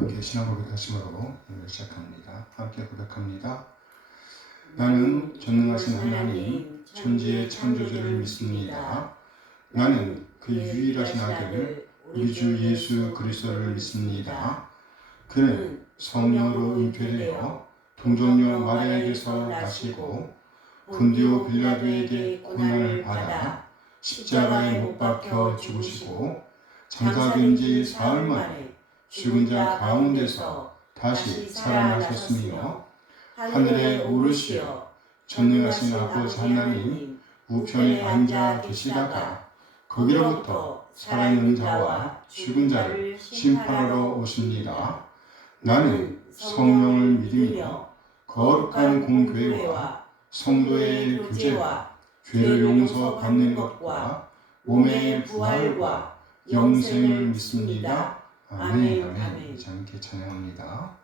함께 신앙 고백하심으로 오늘 시작합니다. 함께 고백합니다. 나는 전능하신 하나님 천지의 창조주를 믿습니다. 나는 그 유일하신 아들 우리 주 예수 그리스도를 믿습니다. 그는 성령으로 잉태되어 동정녀 마리아에게서 나시고 본디오 빌라도에게 고난을 받아 십자가에 못 박혀 죽으시고 장사된 지 사흘 만에 죽은 자 가운데서 다시 살아나셨으며 하늘에 오르시어 전능하신 아버지 하나님 우편에 앉아 계시다가 거기로부터 살아있는 자와 죽은 자를 심판하러 오십니다. 나는 성령을 믿으며 거룩한 공교회와 성도의 교제와 죄를 용서받는 것과 몸의 부활과 영생을 믿습니다. 아멘. 아멘. 함께 찬양합니다.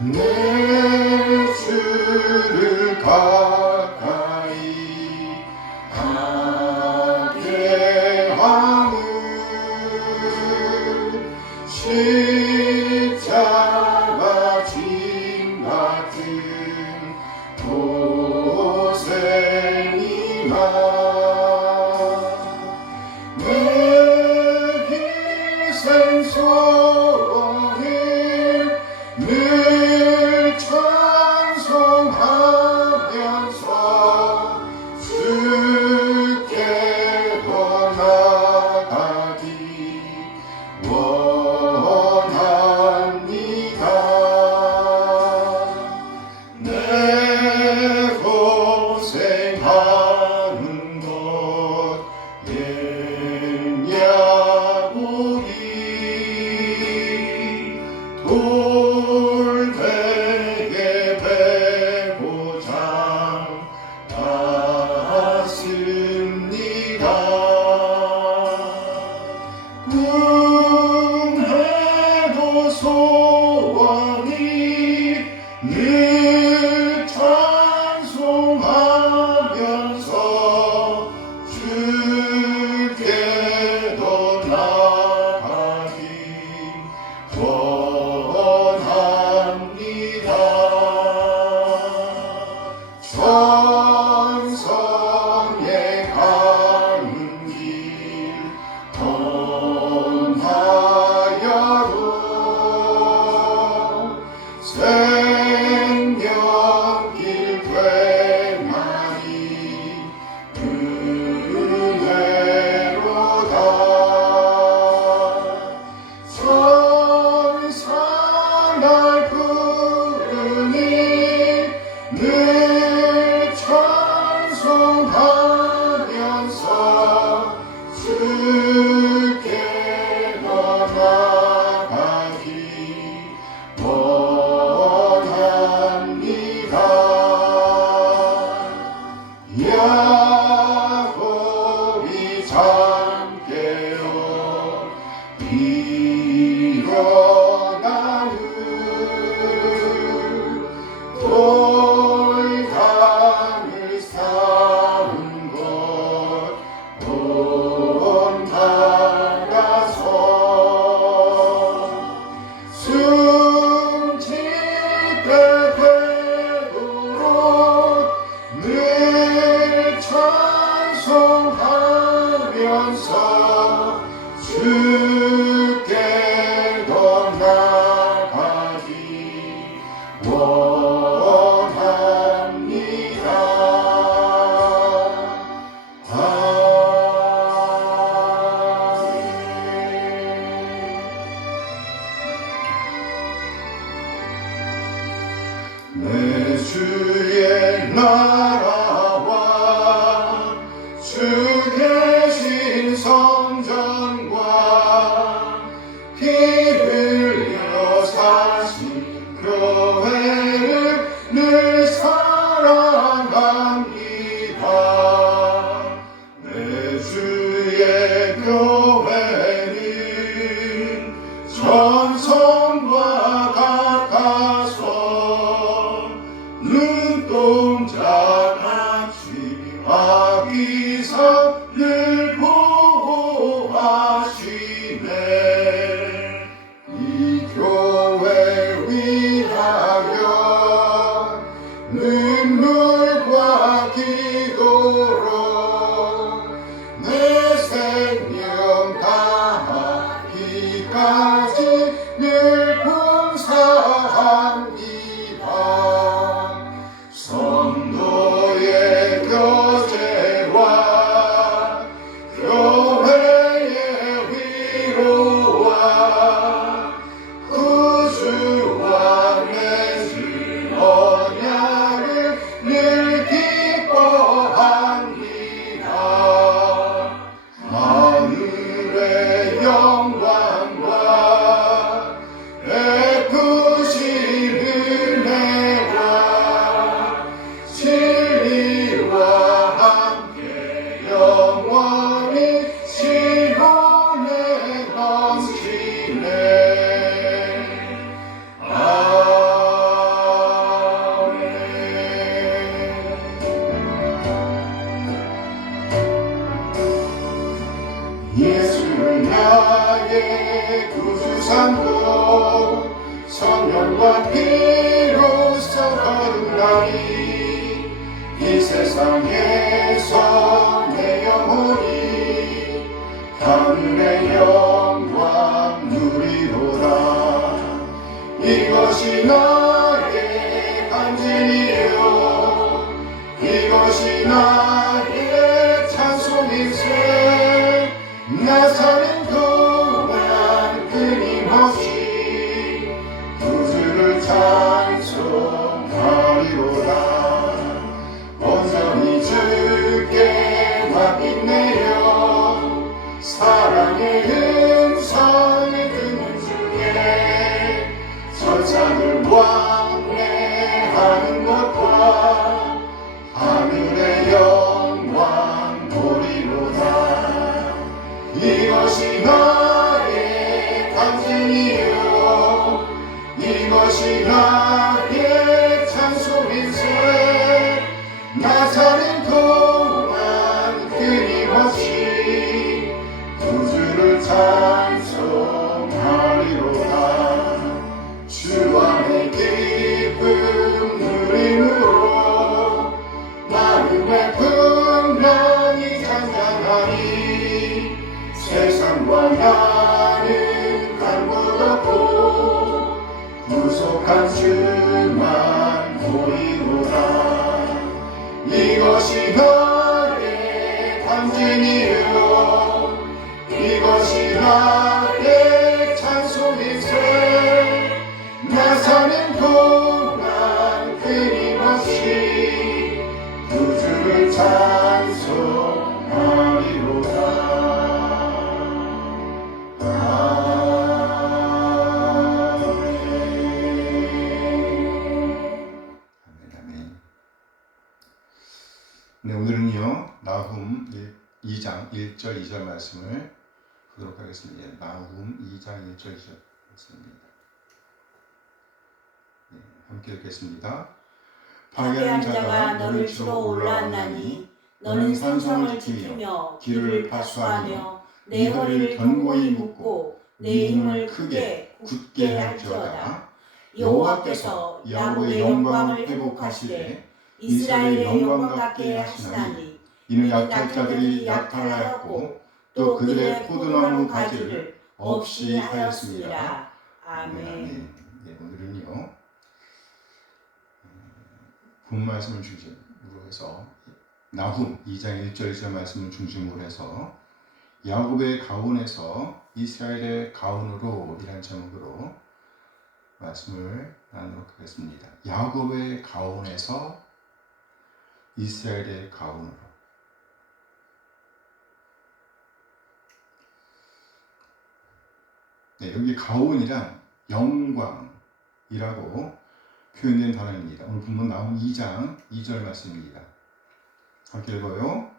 내 주를 가까이 하게 하는 십자가 짐 같은 고생이나 내 희생 소원을 늘 찬송하면서 주께 더 나아가기 원합니다. 내 고생하는 것 옌냐보리 돌베개 배고장 받습니다. 꿈에도 소원이 늘 찬송하면서 주께 더 나아가기 원합니다. 천성에 가는 길 험하여도 생명길 되나니 은혜로다. 천사 날 부르니 늘 찬송하면서 주께 더 나아가기 원합니다. 야곱이 잠깨어 일어나는 돌담을 쌓은 것 본받아서 숨질 때 되도록 늘 찬송하면서 주께 더 나아가기 원합니다. 내 주의 나라와 주 계신 성전과 피 흘려 사신 교회를 늘 사랑합니다. 내 주의 교회는 천성과 같아서 눈 손자같이 아기사 늘 보호하시네. 이 교회 위하여 눈물과 기도로 내 생명 다하기까지 늘 봉사합니다. 성도의 교제와 교회의 위로와 구주와 맺은 언약을 늘 기뻐합니다. 하늘의 영광과 베푸신 은혜와 진리와 함께 영원히 시온에 넘치네. 아멘. 예수는 나의 구주 삼고 성령과 피로써 거듭나니 이 세상에서 내 영혼이 하늘의 영광 누리로다. 이것이 나의 간증이요 이것이 나의 찬송일세. 나 사는 동안 끊임없이 구주를 찬송하리로다. 온전히 주께 맡긴내요. 사랑의 음성을 듣는 중에 천사들 왕래하는 것과 하늘의 영광 보리로다. 이것이 나의 간증이요 이것이 나의 찬송일세. 나 사는 동안 끊임없이 구주를 찬송하리로다. 주 안의 기쁨 누림으로 마음의 풍랑이 잔잔하니 세상과 나는 간곳 없고 구속한 주만 보이노라. 이것이 나의 간증이요 이것이 나의 찬송일세. 나 사는 동안 끊임없이 구주를 찬송하리로다. 네, 오늘은요 나훔 2장 1절 2절 말씀을 보도록 하겠습니다. 나훔 2장 1절 2절 말씀입니다. 네, 함께 읽겠습니다. 파괴한 자가 너를 치러 올라왔나니 너는 산성을 지키며 길을 파수하며 내 허리를 견고히 묶고 내 힘을 크게 굳게 할지어다. 여호와께서 야곱의 영광을 회복하시되 이스라엘의 영광 같게 하시나니 이는 약할 자들이 약탈하였고 또 그들의 포도나무 가지를 없이 하였습니다. 아멘. 네, 오늘은요 본 말씀을 중심으로 해서 나훔 2장 1절 2절 말씀을 중심으로 해서 야곱의 가운에서 이스라엘의 가운으로 이란 제목으로 말씀을 나누도록 하겠습니다. 야곱의 가운에서 이스라엘의 가운으로. 네, 여기 가운이란 영광이라고 표현된 단어입니다. 오늘 본문 나훔 2장 2절 말씀입니다. 함께 읽어요.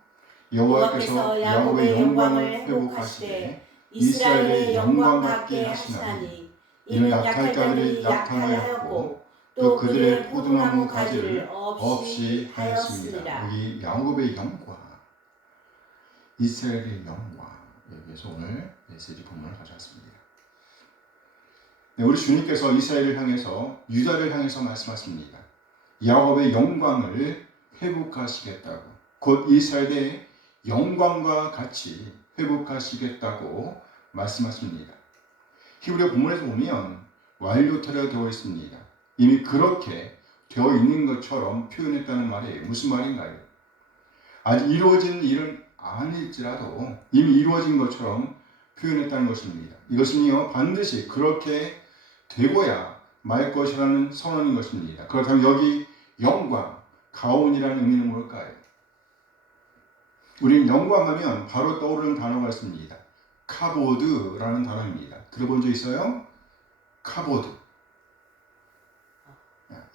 여호와께서 야곱의 영광을 회복하시되 이스라엘의 영광 같게 하시나니 이는 약할 자들이 약탈하였고 또 그들의 포도나무 가지를 없이 하였습니다. 여기 야곱의 영광, 이스라엘의 영광, 여기에서 오늘 메시지 본문을 가져왔습니다. 네, 우리 주님께서 이스라엘을 향해서, 유다를 향해서 말씀하십니다. 야곱의 영광을 회복하시겠다고, 곧 이스라엘의 영광과 같이 회복하시겠다고 말씀하십니다. 히브리어 본문에서 보면 완료태로 되어 있습니다. 이미 그렇게 되어 있는 것처럼 표현했다는 말이에요. 무슨 말인가요? 아직 이루어진 일은 아닐지라도 이미 이루어진 것처럼 표현했다는 것입니다. 이것은요, 반드시 그렇게 되고야 말 것이라는 선언인 것입니다. 그렇다면 여기 영광, 가온이라는 의미는 뭘까요? 우리는 영광하면 바로 떠오르는 단어가 있습니다. 카보드라는 단어입니다. 들어본 적 있어요? 카보드.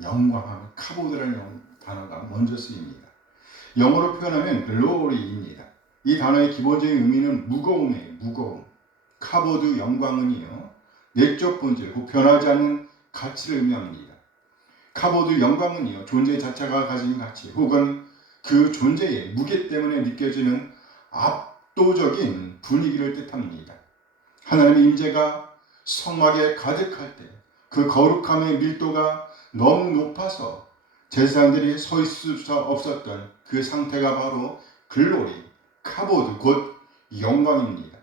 영광하면 카보드라는 단어가 먼저 쓰입니다. 영어로 표현하면 glory입니다. 이 단어의 기본적인 의미는 무거움이에요. 무거움. 카보드 영광은요, 내적 본질, 곧 변하지 않는 가치를 의미합니다. 카보드 영광은요, 존재 자체가 가진 가치, 혹은 그 존재의 무게 때문에 느껴지는 압도적인 분위기를 뜻합니다. 하나님의 임재가 성막에 가득할 때 그 거룩함의 밀도가 너무 높아서 제사장들이 서 있을 수 없었던 그 상태가 바로 글로리, 카보드, 곧 영광입니다.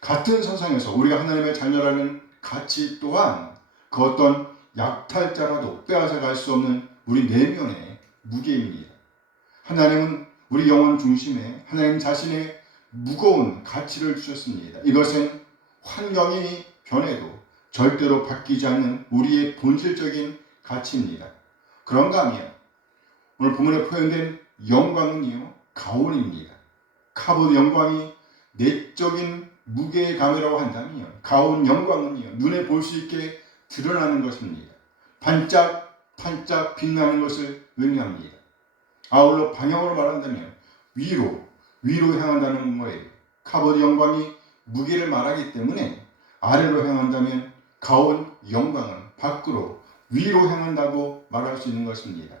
같은 선상에서 우리가 하나님의 자녀라는 가치 또한 그 어떤 약탈자라도 빼앗아갈 수 없는 우리 내면의 무게입니다. 하나님은 우리 영혼 중심에 하나님 자신의 무거운 가치를 주셨습니다. 이것은 환경이 변해도 절대로 바뀌지 않는 우리의 본질적인 가치입니다. 그런가 하면 오늘 본문에 표현된 영광은요, 가온입니다. 카보드 영광이 내적인 무게감이라고 한다면 가온 영광은요, 눈에 볼 수 있게 드러나는 것입니다. 반짝반짝 빛나는 것을 의미합니다. 아울러 방향으로 말한다면 위로 향한다는 거예요. 카보드 영광이 무게를 말하기 때문에 아래로 향한다면 가온 영광은 밖으로 위로 향한다고 말할 수 있는 것입니다.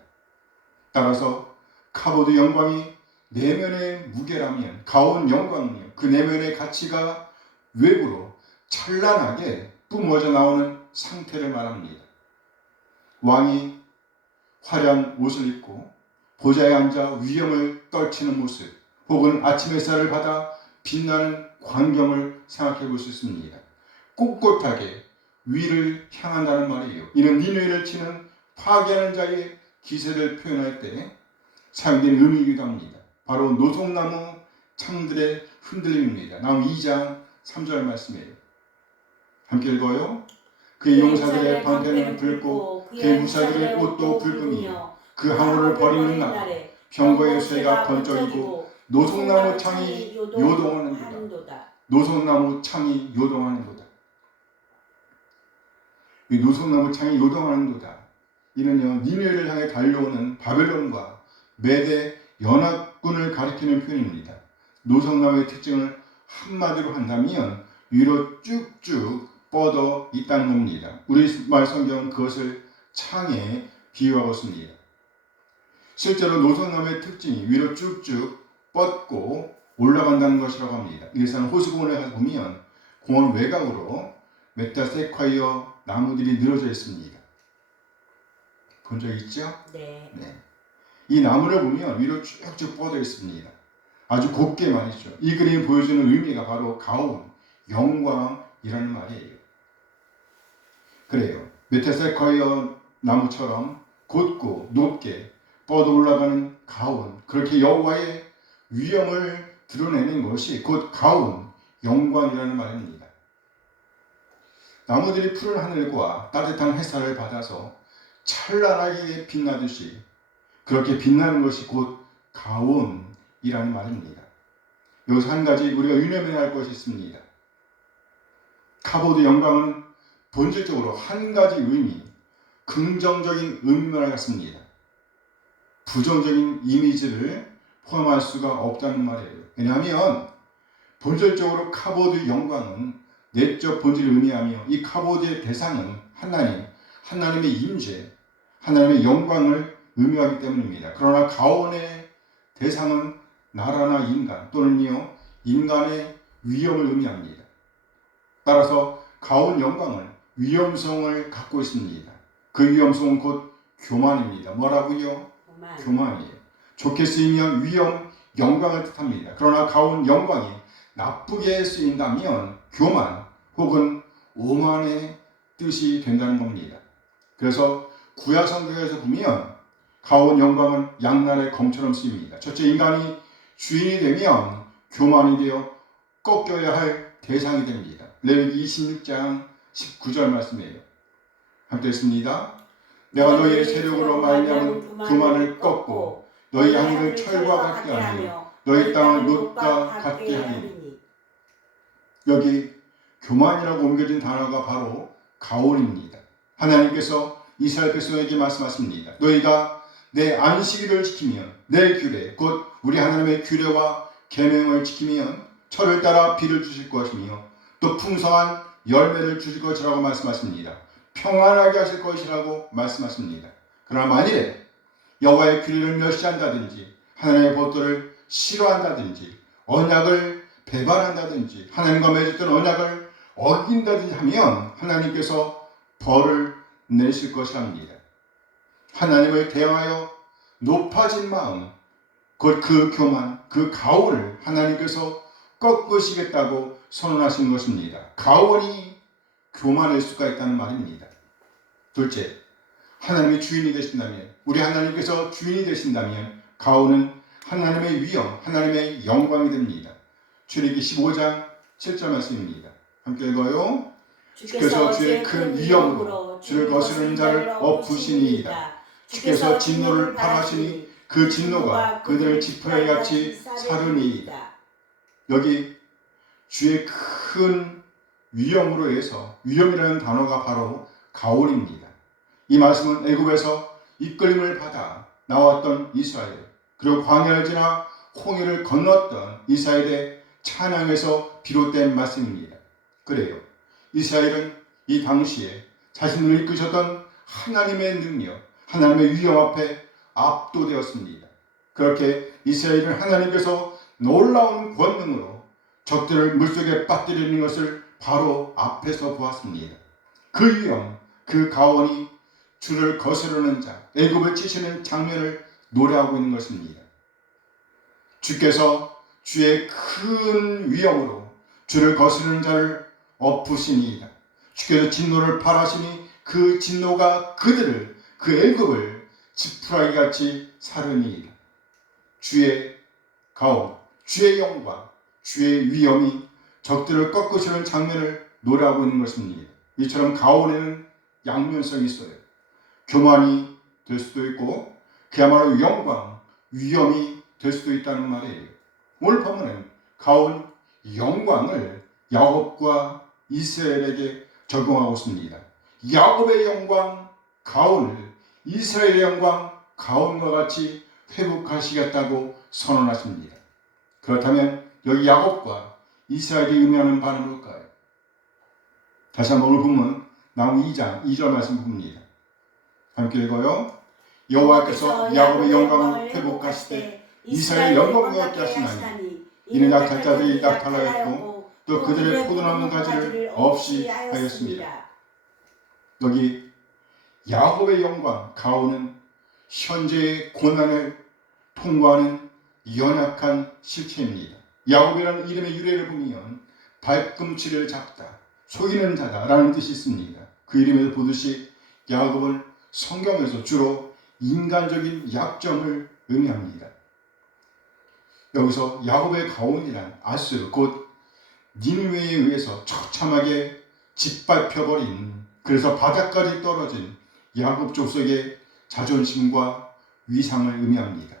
따라서 카보드 영광이 내면의 무게라면 가온 영광은요, 그 내면의 가치가 외부로 찬란하게 뿜어져 나오는 상태를 말합니다. 왕이 화려한 옷을 입고 보좌에 앉아 위엄을 떨치는 모습, 혹은 아침 햇살을 받아 빛나는 광경을 생각해 볼 수 있습니다. 꼿꼿하게 위를 향한다는 말이에요. 이는 니느웨를 치는 파괴하는 자의 기세를 표현할 때 사용된 의미이기도 합니다. 바로 노송나무 창들의 흔들림입니다. 나움 2장 3절 말씀이에요. 함께 읽어요. 그의 용사들의 방패는 붉고 그의 무사들의 옷도 붉으며 그 항우를 버리는 날 병거의 쇠가 번쩍이고 노송나무 창이 요동하는도다. 노송나무 창이 요동하는도다. 이 노송나무 창이 요동하는도다. 이는요, 니느웨를 향해 달려오는 바벨론과 메대 연합군을 가리키는 표현입니다. 노송나무의 특징을 한마디로 한다면 위로 쭉쭉 뻗어 있다는 겁니다. 우리말 성경은 그것을 창에 비유하고 있습니다. 실제로 노송나무의 특징이 위로 쭉쭉 뻗고 올라간다는 것이라고 합니다. 일산 호수공원에 가서 보면 공원 외곽으로 메타세콰이어 나무들이 늘어져 있습니다. 본 적 있죠? 네. 이 나무를 보면 위로 쭉쭉 뻗어 있습니다. 아주 곱게 말이죠. 이 그림이 보여주는 의미가 바로 가온, 영광이라는 말이에요. 그래요. 메타세콰이어 나무처럼 곧고 높게 뻗어 올라가는 가온, 그렇게 여호와의 위엄을 드러내는 것이 곧 가온, 영광이라는 말입니다. 나무들이 푸른 하늘과 따뜻한 햇살을 받아서 찬란하게 빛나듯이 그렇게 빛나는 것이 곧 가온이라는 말입니다. 여기서 한 가지 우리가 유념해야 할 것이 있습니다. 카보드 영광은 본질적으로 한 가지 의미, 긍정적인 의미만 갖습니다. 부정적인 이미지를 포함할 수가 없다는 말이에요. 왜냐하면 본질적으로 카보드 영광은 내적 본질을 의미하며 이 카보드의 대상은 하나님의 임재, 하나님의 영광을 의미하기 때문입니다. 그러나 가온의 대상은 나라나 인간 또는요 인간의 위험을 의미합니다. 따라서 가온 영광은 위험성을 갖고 있습니다. 그 위험성은 곧 교만입니다. 뭐라고요? 교만이에요. 좋게 쓰이면 위험, 영광을 뜻합니다. 그러나 가온 영광이 나쁘게 쓰인다면 교만 혹은 오만의 뜻이 된다는 겁니다. 그래서 구약 성경에서 보면 가온 영광은 양날의 검처럼 쓰입니다. 첫째, 인간이 주인이 되면 교만이 되어 꺾여야 할 대상이 됩니다. 레위기 26장 19절 말씀이에요. 함께 읽습니다. 내가 너희의 세력으로 말미암은 교만을 꺾고 너희 하늘을 철과 같게 하며 너희 땅을 놋과 같게 하리니. 여기 교만이라고 옮겨진 단어가 바로 가온입니다. 하나님께서 이스라엘 백성에게 말씀하십니다. 너희가 내 안식일을 지키면 내 규례 곧 우리 하나님의 규례와 계명을 지키면 철을 따라 비를 주실 것이며 또 풍성한 열매를 주실 것이라고 말씀하십니다. 평안하게 하실 것이라고 말씀하십니다. 그러나 만일에 여호와의 규례를 멸시한다든지 하나님의 법도를 싫어한다든지 언약을 배반한다든지 하나님과 맺었던 언약을 어긴다든지 하면 하나님께서 벌을 내실 것이랍니다. 하나님을 대하여 높아진 마음, 곧 그 교만, 그 가온을 하나님께서 꺾으시겠다고 선언하신 것입니다. 가온이 교만할 수가 있다는 말입니다. 둘째, 하나님이 주인이 되신다면, 우리 하나님께서 주인이 되신다면 가온은 하나님의 위엄, 하나님의 영광이 됩니다. 출애굽기 15장 7절 말씀입니다. 함께 읽어요. 주께서 주의 큰 위엄으로 주를 거스르는 자를 엎으시니이다. 주께서 진노를 발하시니 그 진노가 그들을 지푸라기 같이 사르니이다. 여기 주의 큰 위엄으로 해서 위엄이라는 단어가 바로 가온입니다. 이 말씀은 애굽에서 이끌림을 받아 나왔던 이스라엘, 그리고 광야를 지나 홍해를 건넜던 이스라엘의 찬양에서 비롯된 말씀입니다. 그래요. 이스라엘은 이 당시에 자신을 이끄셨던 하나님의 능력, 하나님의 위엄 앞에 압도되었습니다. 그렇게 이스라엘은 하나님께서 놀라운 권능으로 적들을 물속에 빠뜨리는 것을 바로 앞에서 보았습니다. 그 위엄, 그 가온이 주를 거스르는 자, 애굽을 치시는 장면을 노래하고 있는 것입니다. 주께서 주의 큰 위엄으로 주를 거스르는 자를 엎으시니이다. 주께서 진노를 발하시니 그 진노가 그들을, 그 애굽을 지푸라기 같이 사르니이다. 주의 가온, 주의 영광, 주의 위엄이 적들을 꺾으시는 장면을 노래하고 있는 것입니다. 이처럼 가온에는 양면성이 있어요. 교만이 될 수도 있고 그야말로 영광, 위엄이 될 수도 있다는 말이에요. 오늘 본문은 가온 영광을 야곱과 이스라엘에게 적용하고 있습니다. 야곱의 영광 가온을 이스라엘의 영광 가온과 같이 회복하시겠다고 선언하십니다. 그렇다면 여기 야곱과 이스라엘이 의미하는 바는 뭘까요? 다시 한번 오늘 본문 나무 2장 2절 말씀 봅니다. 함께 읽어요. 여호와께서 야곱의 영광을 회복하시되 이스라엘 영광을 얻게 하시나니 이는 약한 자들이 약탈하였고 또 그들의 포도나무 가지를 없이 하였습니다. 여기 야곱의 영광 가온은 현재의 고난을 통과하는 연약한 실체입니다. 야곱이라는 이름의 유래를 보면 발꿈치를 잡다, 속이는 자다라는 뜻이 있습니다. 그 이름에서 보듯이 야곱은 성경에서 주로 인간적인 약점을 의미합니다. 여기서 야곱의 가온이란 아수르 곧 니느웨에 의해서 처참하게 짓밟혀버린, 그래서 바닥까지 떨어진 야곱 족속의 자존심과 위상을 의미합니다.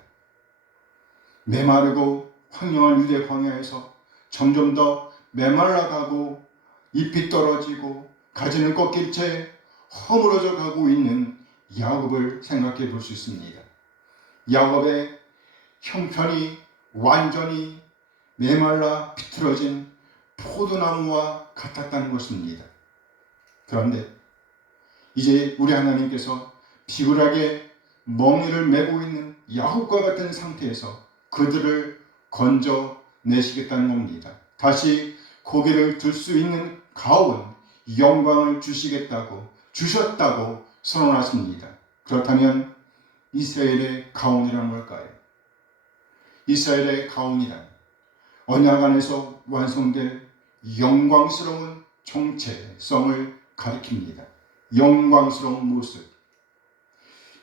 메마르고 황량한 유대 광야에서 점점 더 메말라가고 잎이 떨어지고 가지는 꺾인 채 허물어져 가고 있는 야곱을 생각해 볼 수 있습니다. 야곱의 형편이 완전히 메말라 비틀어진 포도나무와 같았다는 것입니다. 그런데 이제 우리 하나님께서 비굴하게 멍에를 메고 있는 야곱과 같은 상태에서 그들을 건져내시겠다는 겁니다. 다시 고개를 들 수 있는 가운 영광을 주셨다고 선언하십니다. 그렇다면 이스라엘의 가운이란 뭘까요? 이스라엘의 가운이란 언약 안에서 완성될 영광스러운 정체성을 가리킵니다. 영광스러운 모습.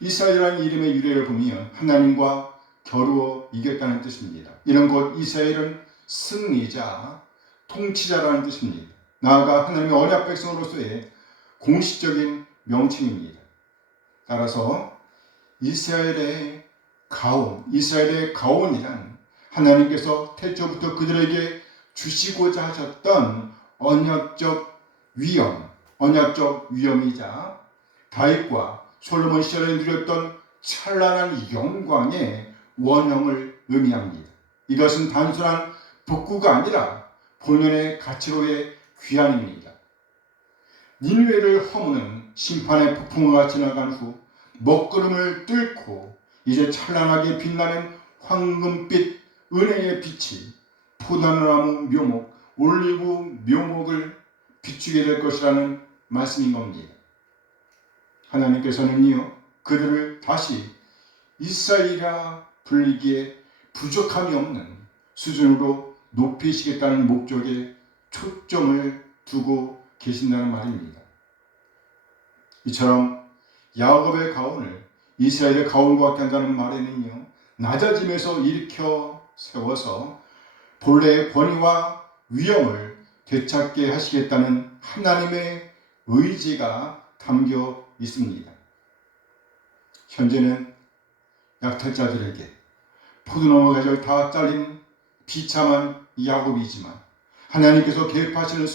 이스라엘이라는 이름의 유래를 보면 하나님과 겨루어 이겼다는 뜻입니다. 이런 것 이스라엘은 승리자, 통치자라는 뜻입니다. 나아가 하나님의 언약 백성으로서의 공식적인 명칭입니다. 따라서 이스라엘의 가온이란 하나님께서 태초부터 그들에게 주시고자 하셨던 언약적 위엄이자 다윗과 솔로몬 시절에 누렸던 찬란한 영광의 원형을 의미합니다. 이것은 단순한 복구가 아니라 본연의 가치로의 귀환입니다. 니느웨를 허무는 심판의 폭풍우가 지나간 후 먹구름을 뚫고 이제 찬란하게 빛나는 황금빛 은혜의 빛이 포도나무 묘목, 올리브 묘목을 비추게 될 것이라는 말씀인 겁니다. 하나님께서는요, 그들을 다시 이스라엘이라 불리기에 부족함이 없는 수준으로 높이시겠다는 목적에 초점을 두고 계신다는 말입니다. 이처럼 야곱의 가온을 이스라엘의 가온과 같게 한다는 말에는요, 낮아짐에서 일으켜 세워서 본래의 권위와 위엄을 되찾게 하시겠다는 하나님의 의지가 담겨 있습니다. 현재는 약탈자들에게 포도나무 가지를 다 잘린 비참한 야곱이지만 하나님께서 개입하시는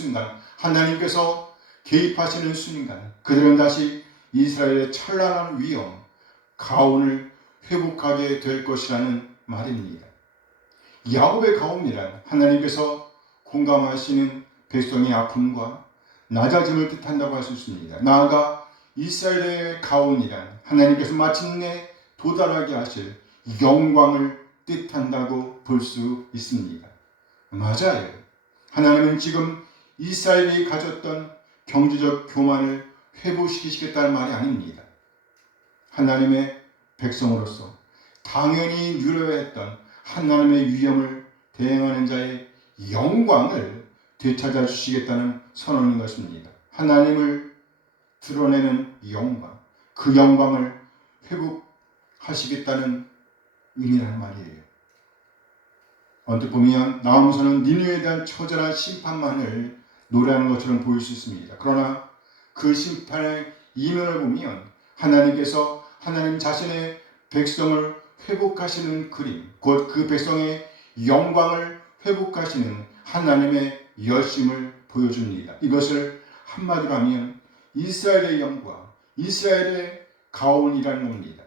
순간 그들은 다시 이스라엘의 찬란한 위엄, 가온을 회복하게 될 것이라는 말입니다. 야곱의 가온이란 하나님께서 공감하시는 백성의 아픔과 낮아짐을 뜻한다고 할 수 있습니다. 나아가 이스라엘의 가온이란 하나님께서 마침내 도달하게 하실 영광을 뜻한다고 볼 수 있습니다. 맞아요. 하나님은 지금 이스라엘이 가졌던 경제적 교만을 회복시키시겠다는 말이 아닙니다. 하나님의 백성으로서 당연히 누려야 했던 하나님의 위엄을 대행하는 자의 영광을 되찾아 주시겠다는 선언인 것입니다. 하나님을 드러내는 영광, 그 영광을 회복하시겠다는 의미라는 말이에요. 언뜻 보면 나아무서는 니느웨에 대한 처절한 심판만을 노래하는 것처럼 보일 수 있습니다. 그러나 그 심판의 이면을 보면 하나님께서 하나님 자신의 백성을 회복하시는 그림, 곧 그 백성의 영광을 회복하시는 하나님의 열심을 보여줍니다. 이것을 한마디로 하면 이스라엘의 영광, 이스라엘의 가온이라는 겁니다.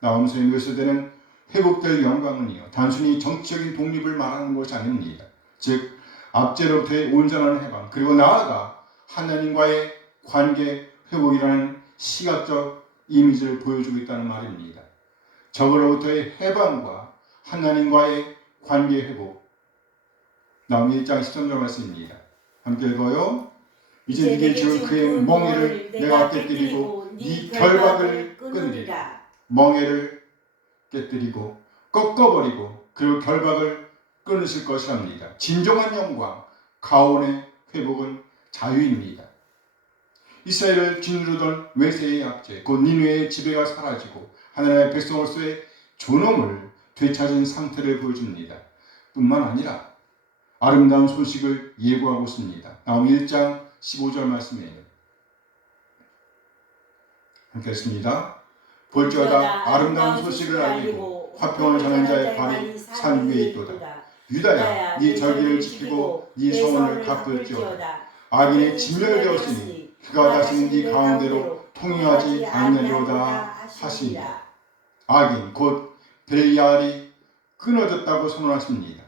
나아무서에 묘사되는 회복될 영광은요, 단순히 정치적인 독립을 말하는 것이 아닙니다. 즉 압제로부터의 온전한 해방, 그리고 나아가 하나님과의 관계 회복이라는 시각적 이미지를 보여주고 있다는 말입니다. 적으로부터의 해방과 하나님과의 관계 회복. 나홈미 1장 13절 말씀입니다. 함께 읽어요. 이제 네게 지은 그의 멍에를 내가 깨뜨리고 네 결박을 끊으리라. 멍에를 깨뜨리고 꺾어버리고 그리고 결박을 끊으실 것이랍니다. 진정한 영광, 가온의 회복은 자유입니다. 이스라엘을 짓누르던 외세의 압제, 곧 니느웨의 지배가 사라지고 하나님의 백성으로서의 존엄을 되찾은 상태를 보여줍니다. 뿐만 아니라 아름다운 소식을 예고하고 있습니다. 나홈미 1장 15절 말씀이에요. 함께 했습니다. 볼지어다 아름다운 소식을 알리고 화평을 전하는 자의 발이 산 위에 있도다. 유다야, 네 절기를 지키고 네 성원을 갚을지어다. 악인이 진멸되었으니 그가 다시는 네 가운데로 통행하지 않으리로다 하시니라. 악인 곧 벨리알이 끊어졌다고 선언하십니다.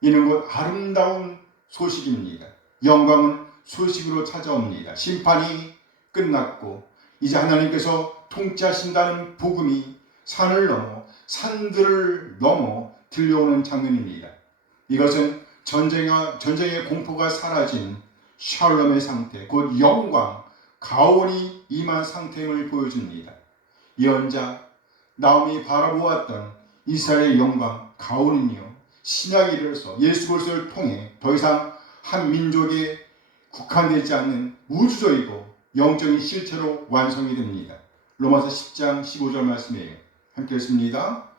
이는 곧 아름다운 소식입니다. 영광은 소식으로 찾아옵니다. 심판이 끝났고 이제 하나님께서 통치하신다는 복음이 산을 넘어 산들을 넘어 들려오는 장면입니다. 이것은 전쟁의 공포가 사라진 샬롬의 상태, 곧 영광, 가온이 임한 상태임을 보여줍니다. 예언자 나홈이 바라보았던 이스라엘의 영광, 가온은요, 신약에 이르러서 예수 그리스도를 통해 더 이상 한 민족에 국한되지 않는 우주적이고 영적인 실체로 완성이 됩니다. 로마서 10장 15절 말씀이에요. 함께 읽습니다.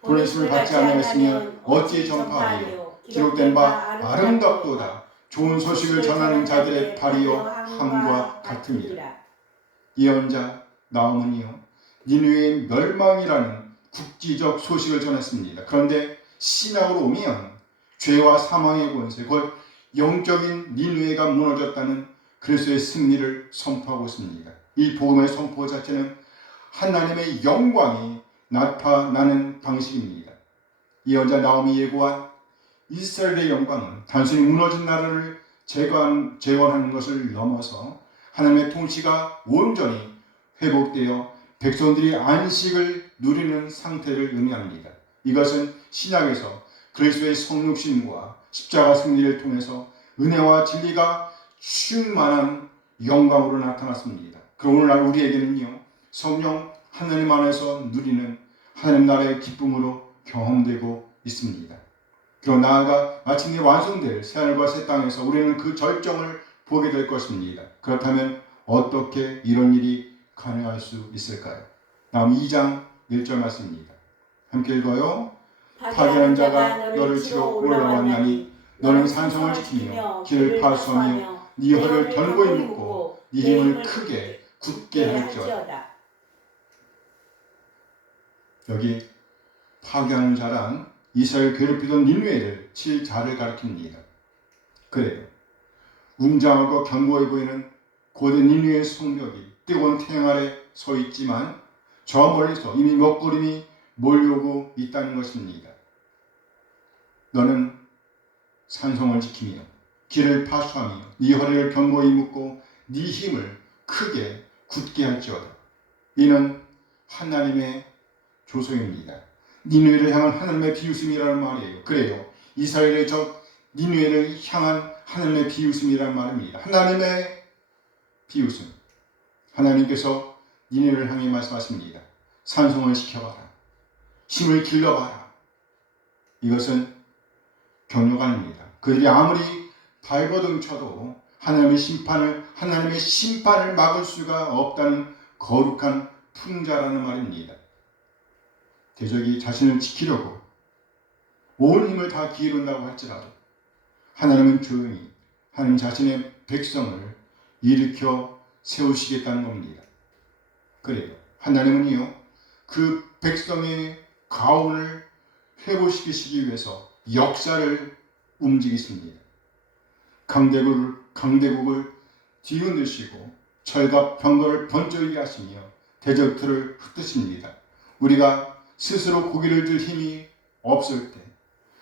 보내심을 받지 않았으면 어찌 전파하리요. 기록된 바 아름답도다. 좋은 소식을 전하는 자들의 발이요 함과 같습니다. 예언자 나홈은요, 니느웨의 멸망이라는 국지적 소식을 전했습니다. 그런데 신약으로 오면 죄와 사망의 권세, 곧 영적인 니느웨가 무너졌다는 그리스도의 승리를 선포하고 있습니다. 이 복음의 선포 자체는 하나님의 영광이 나타나는 방식입니다. 예언자 나홈이 예고한 이스라엘의 영광은 단순히 무너진 나라를 재건하는 것을 넘어서 하나님의 통치가 온전히 회복되어 백성들이 안식을 누리는 상태를 의미합니다. 이것은 신약에서 그리스도의 성육신과 십자가 승리를 통해서 은혜와 진리가 충만한 영광으로 나타났습니다. 그럼 오늘날 우리에게는요, 성령 하나님 안에서 누리는 하나님 나라의 기쁨으로 경험되고 있습니다. 그리고 나아가 마침내 완성될 새하늘과 새 땅에서 우리는 그 절정을 보게 될 것입니다. 그렇다면 어떻게 이런 일이 가능할 수 있을까요? 다음 2장 1절 말씀입니다. 함께 읽어요. 파괴하는 자가 너를 치러 올라왔나니 너는 산성을 지키며 길을 파수하며 네 혀를 견고히 묶고 네 힘을 크게 굳게 할지어다. 여기 파괴하는 자란 이스라엘 괴롭히던 니느웨를 칠 자를 가리킵니다. 그래요. 웅장하고 견고해 보이는 고대 니느웨의 성벽이 뜨거운 태양 아래 서 있지만 저 멀리서 이미 먹구름이 몰려오고 있다는 것입니다. 너는 산성을 지키며 길을 파수하며 네 허리를 견고히 묶고 네 힘을 크게 굳게 할지어다. 이는 하나님의 조소입니다. 니느웨를 향한 하나님의 비웃음이라는 말이에요. 그래요. 이스라엘의 적 니느웨를 향한 하나님의 비웃음이라는 말입니다. 하나님의 비웃음. 하나님께서 니느웨를 향해 말씀하십니다. 산성을 시켜봐라. 힘을 길러봐라. 이것은 격려가 아닙니다. 그들이 아무리 발버둥 쳐도 하나님의 심판을 막을 수가 없다는 거룩한 풍자라는 말입니다. 대적이 자신을 지키려고 온 힘을 다 기울인다고 할지라도 하나님은 조용히 하나님 자신의 백성을 일으켜 세우시겠다는 겁니다. 그래요. 하나님은요, 그 백성의 가온을 회복시키시기 위해서 역사를 움직이십니다. 강대국을 뒤흔드시고 철갑 병거를 번쩍이게 하시며 대적들을 흩으십니다. 우리가 스스로 고개를 들 힘이 없을 때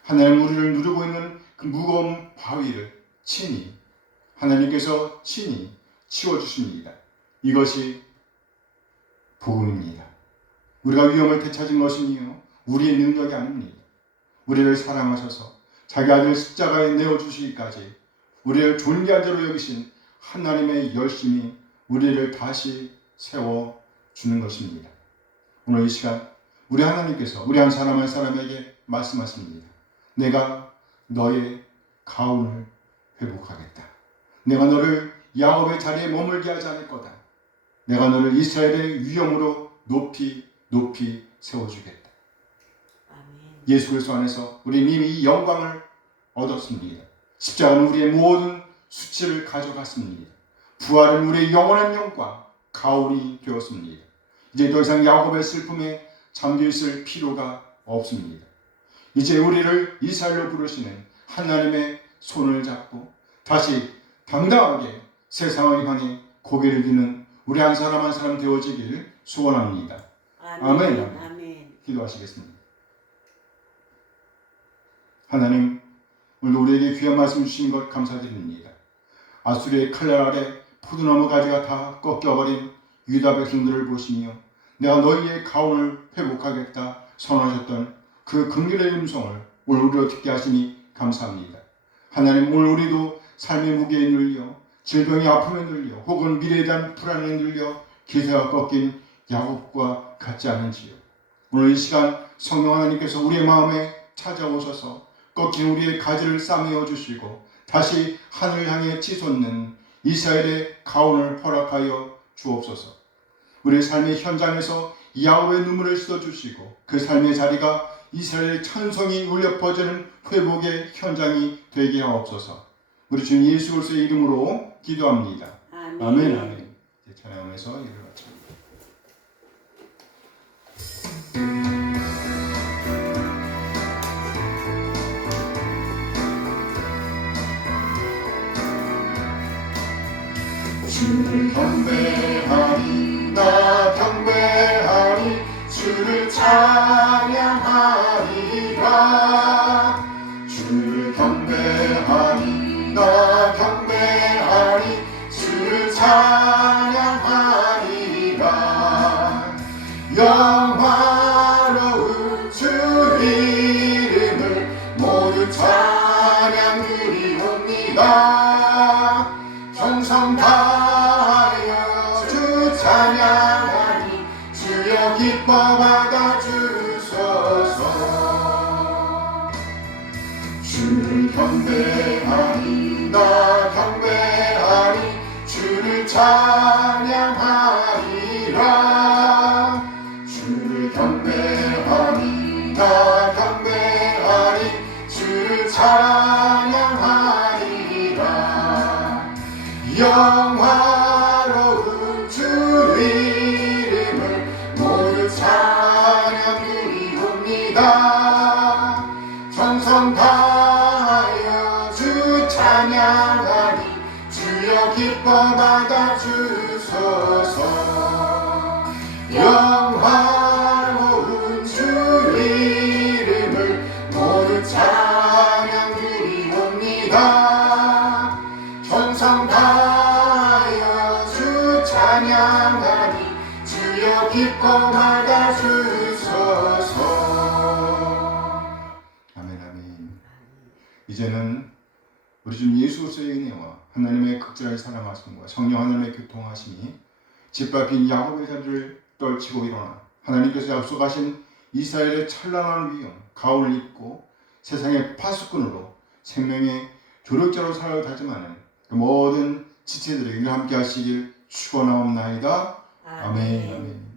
하나님 우리를 누르고 있는 그 무거운 바위를 하나님께서 친히 치워주십니다. 이것이 복음입니다. 우리가 위험을 되찾은 것은요, 우리의 능력이 아닙니다. 우리를 사랑하셔서 자기 아들 십자가에 내어주시기까지 우리를 존귀한 자로 여기신 하나님의 열심이 우리를 다시 세워주는 것입니다. 오늘 이 시간 우리 하나님께서 우리 한 사람 한 사람에게 말씀하십니다. 내가 너의 가온을 회복하겠다. 내가 너를 야곱의 자리에 머물게 하지 않을 거다. 내가 너를 이스라엘의 위엄으로 높이 세워주겠다. 아멘. 예수 그리스도 안에서 우리는 이미 이 영광을 얻었습니다. 십자가는 우리의 모든 수치를 가져갔습니다. 부활은 우리의 영원한 영광, 가온이 되었습니다. 이제 더 이상 야곱의 슬픔에 잠겨있을 필요가 없습니다. 이제 우리를 이스라엘로 부르시는 하나님의 손을 잡고 다시 당당하게 세상을 향해 고개를 드는 우리 한 사람 한 사람 되어지길 소원합니다. 아멘. 아멘. 기도하시겠습니다. 하나님, 오늘 우리에게 귀한 말씀 주신 것 감사드립니다. 아수르의 칼날 아래 포도나무 가지가 다 꺾여버린 유다 백성들을 보시며 내가 너희의 가온을 회복하겠다 선언하셨던 그 긍휼의 음성을 오늘 우리로 듣게 하시니 감사합니다. 하나님, 오늘 우리도 삶의 무게에 눌려 질병의 아픔에 눌려 혹은 미래에 대한 불안에 눌려 기세가 꺾인 야곱과 같지 않은지요. 오늘 이 시간 성령 하나님께서 우리의 마음에 찾아오셔서 꺾인 우리의 가지를 싸매어 주시고 다시 하늘 향해 치솟는 이스라엘의 가온을 허락하여 주옵소서. 우리의 삶의 현장에서 야곱의 눈물을 씻어주시고 그 삶의 자리가 이스라엘의 찬송이 울려 퍼지는 회복의 현장이 되게 하옵소서. 우리 주님 예수 그리스도의 이름으로 기도합니다. 아멘. 아멘. 아멘. 이제 찬양하면서 일을 마칩니다. 주를 경배하리 나 경배하리 주를 찬양하리라. 주를 경배하리 나 경배하리 주를 찬양하리라. 영화로운 주 이름을 모두 찬양 드리옵니다. 정성 다하여 주 찬양하니 주여 기뻐 받아 주소서. 주를 경배하리 나 경배하리 주를 찬양하리라. 주를 경배하리 나 경배하리 주를 찬양하리라. 영화로운 주 이름을 모두 찬양 드리옵니다. 정성 다하여 주 찬양하니 주여 기뻐 받아 주소서. 영화로운 주 이름을 모두 찬양 드리옵니다. 정성 다하여 주 찬양하니 주여 기뻐 받아 주소서. 아멘. 아멘. 이제는 우리 주님 예수 그리스도의 은혜와 하나님의 극진한 사랑하심과 성령 하나님의 교통하심이 짓밟힌 야곱의 자리를 떨치고 일어나 하나님께서 약속하신 이스라엘의 찬란한 위엄 가온을 입고 세상의 파수꾼으로 생명의 조력자로 살아야 다짐하는 그 모든 지체들에게 함께 하시길 축원하옵나이다. 아멘. 아멘.